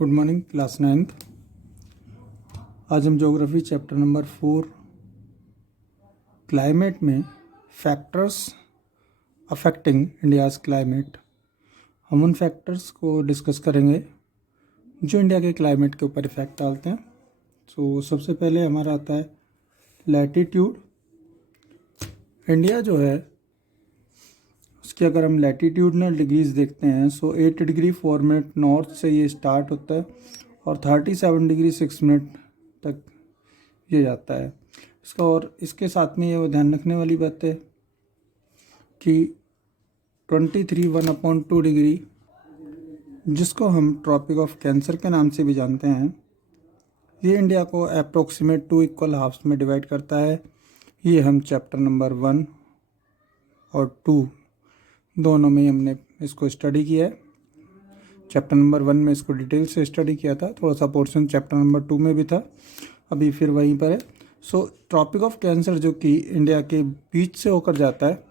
Good morning class 9th। आज हम geography chapter number 4 climate में फैक्टर्स अफेक्टिंग इंडियाज़ क्लाइमेट, हम उन फैक्टर्स को डिस्कस करेंगे जो इंडिया के क्लाइमेट के ऊपर इफेक्ट डालते हैं। तो सबसे पहले हमारा आता है लैटीट्यूड। इंडिया जो है उसकी अगर हम लैटीट्यूडनल डिग्रीज़ देखते हैं 8 डिग्री 4 मिनट नॉर्थ से ये स्टार्ट होता है और 37 डिग्री 6 मिनट तक ये जाता है इसका। और इसके साथ में ये ध्यान रखने वाली बात है कि 23 1/2 डिग्री, जिसको हम ट्रॉपिक ऑफ कैंसर के नाम से भी जानते हैं, ये इंडिया को अप्रोक्सीमेट 2 इक्वल हाफ्स में डिवाइड करता है। ये हम चैप्टर नंबर 1 और 2 दोनों में हमने इसको स्टडी किया है। चैप्टर नंबर 1 में इसको डिटेल से स्टडी किया था, थोड़ा सा पोर्शन चैप्टर नंबर 2 में भी था, अभी फिर वहीं पर है। ट्रॉपिक ऑफ कैंसर जो कि इंडिया के बीच से होकर जाता है,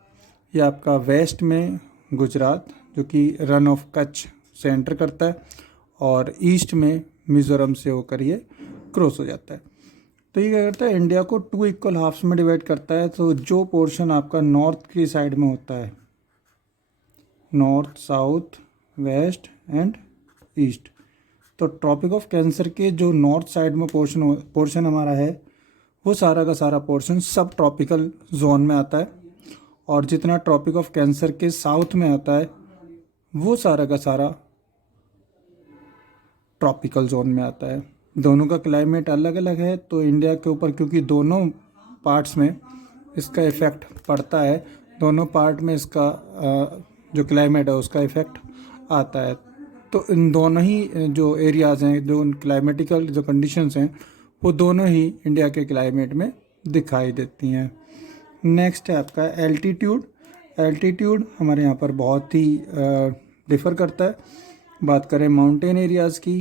ये आपका वेस्ट में गुजरात जो कि रन ऑफ कच्छ से एंटर करता है और ईस्ट में मिज़ोरम से होकर ये क्रॉस हो जाता है। तो ये क्या करता है, इंडिया को 2 इक्वल हाफ्स में डिवाइड करता है। तो जो पोर्शन आपका नॉर्थ की साइड में होता है, north, south, west and east, तो ट्रॉपिक ऑफ कैंसर के जो नॉर्थ साइड में पोर्शन हमारा है, वो सारा का सारा पोर्शन सब ट्रॉपिकल जोन में आता है, और जितना ट्रॉपिक ऑफ कैंसर के साउथ में आता है वो सारा का सारा ट्रॉपिकल जोन में आता है। दोनों का क्लाइमेट अलग अलग है, तो इंडिया के ऊपर क्योंकि दोनों पार्ट्स में इसका इफ़ेक्ट पड़ता है, दोनों पार्ट में इसका जो क्लाइमेट है उसका इफ़ेक्ट आता है। तो इन दोनों ही जो एरियाज़ हैं, जो क्लाइमेटिकल जो कंडीशंस हैं, वो दोनों ही इंडिया के क्लाइमेट में दिखाई देती हैं। नेक्स्ट है आपका एल्टीट्यूड। एल्टीट्यूड हमारे यहाँ पर बहुत ही डिफ़र करता है। बात करें माउंटेन एरियाज़ की,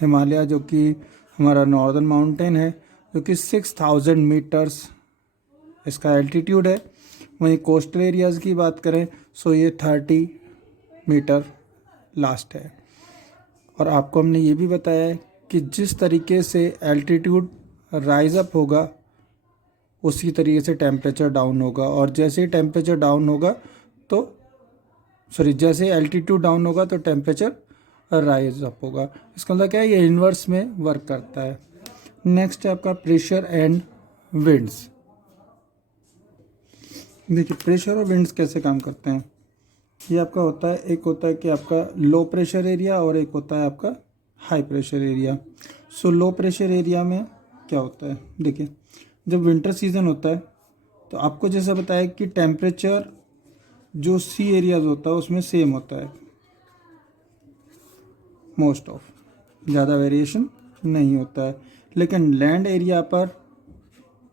हिमालय जो कि हमारा नॉर्दर्न माउंटेन है, जो कि 6000 मीटर्स इसका एल्टीट्यूड है। वहीं कोस्टल एरियाज़ की बात करें ये 30 मीटर लास्ट है। और आपको हमने ये भी बताया है कि जिस तरीके से एल्टीट्यूड राइज अप होगा उसी तरीके से टेम्परेचर डाउन होगा, और जैसे ही टेम्परेचर डाउन होगा तो जैसे एल्टीट्यूड डाउन होगा तो टेम्परेचर राइज अप होगा। इसका मतलब क्या है, ये इन्वर्स में वर्क करता है। नेक्स्ट है आपका प्रेशर एंड विंड्स। देखिए प्रेशर और विंड्स कैसे काम करते हैं। ये आपका होता है, एक होता है कि आपका लो प्रेशर एरिया और एक होता है आपका high pressure area. Low pressure area में क्या होता है, देखिए जब विंटर सीज़न होता है तो आपको जैसा बताया कि टेम्परेचर जो सी एरियाज होता है उसमें सेम होता है, मोस्ट ऑफ, ज़्यादा वेरिएशन नहीं होता है। लेकिन लैंड एरिया पर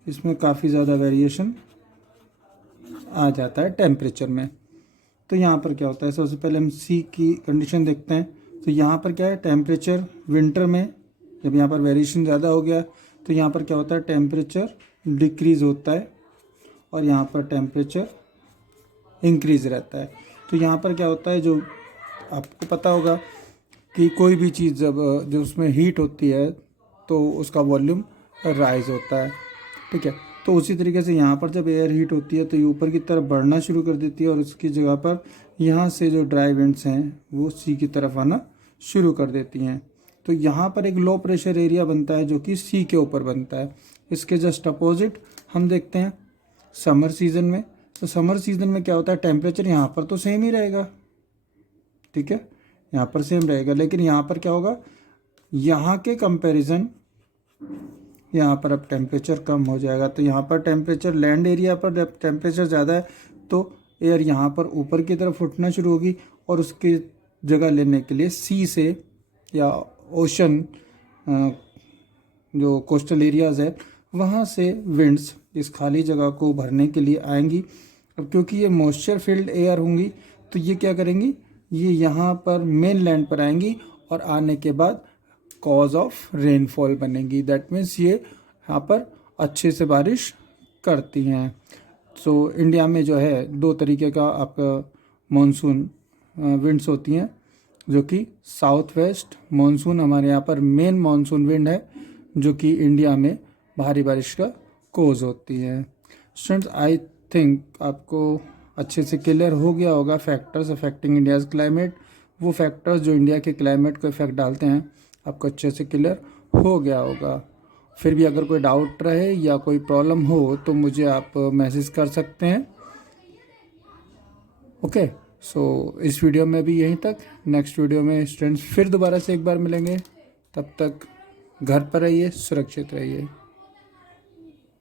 इसमें काफ़ी ज़्यादा वेरिएशन आ जाता है टेम्परेचर में। तो यहाँ पर क्या होता है, सबसे पहले हम सी की कंडीशन देखते हैं। तो यहाँ पर क्या है, टेम्परेचर विंटर में जब यहाँ पर वेरिएशन ज़्यादा हो गया तो यहाँ पर क्या होता है, टेम्परेचर डिक्रीज़ होता है और यहाँ पर टेम्परेचर इंक्रीज़ रहता है। तो यहाँ पर क्या होता है, जो आपको पता होगा कि कोई भी चीज़ जब उसमें हीट होती है तो उसका वॉल्यूम राइज होता है, ठीक है। तो उसी तरीके से यहाँ पर जब एयर हीट होती है तो ये ऊपर की तरफ बढ़ना शुरू कर देती है, और उसकी जगह पर यहाँ से जो ड्राई विंड्स हैं वो सी की तरफ आना शुरू कर देती हैं। तो यहाँ पर एक लो प्रेशर एरिया बनता है जो कि सी के ऊपर बनता है। इसके जस्ट अपोजिट हम देखते हैं समर सीज़न में। तो समर सीज़न में क्या होता है, टेम्परेचर यहाँ पर तो सेम ही रहेगा, ठीक है, यहाँ पर सेम रहेगा, लेकिन यहाँ पर क्या होगा, यहाँ के कंपैरिजन यहाँ पर अब टेम्परेचर कम हो जाएगा। तो यहाँ पर टेम्परेचर लैंड एरिया पर टेम्परेचर ज़्यादा है तो एयर यहाँ पर ऊपर की तरफ उठना शुरू होगी, और उसकी जगह लेने के लिए सी से या ओशन जो कोस्टल एरियाज़ है वहाँ से विंड्स इस खाली जगह को भरने के लिए आएंगी। अब क्योंकि ये मॉइस्चर फिल्ड एयर होंगी तो ये क्या करेंगी, ये यहाँ पर मेन लैंड पर आएंगी और आने के बाद कॉज ऑफ रेनफॉल बनेगी। दैट मीन्स ये यहाँ पर अच्छे से बारिश करती हैं। इंडिया में जो है 2 तरीके का आपका मानसून विंड्स होती हैं। जो कि साउथ वेस्ट मानसून हमारे यहाँ पर मेन मानसून विंड है, जो कि इंडिया में भारी बारिश का कोज होती है। स्टूडेंट्स, आई थिंक आपको अच्छे से क्लियर हो गया होगा फैक्टर्स अफेक्टिंग इंडियाज़ क्लाइमेट। वो फैक्टर्स जो इंडिया के क्लाइमेट को इफेक्ट डालते हैं आपको अच्छे से क्लियर हो गया होगा। फिर भी अगर कोई डाउट रहे या कोई प्रॉब्लम हो तो मुझे आप मैसेज कर सकते हैं। ओके, सो इस वीडियो में भी यहीं तक। नेक्स्ट वीडियो में स्टूडेंट्स फिर दोबारा से एक बार मिलेंगे। तब तक घर पर रहिए, सुरक्षित रहिए।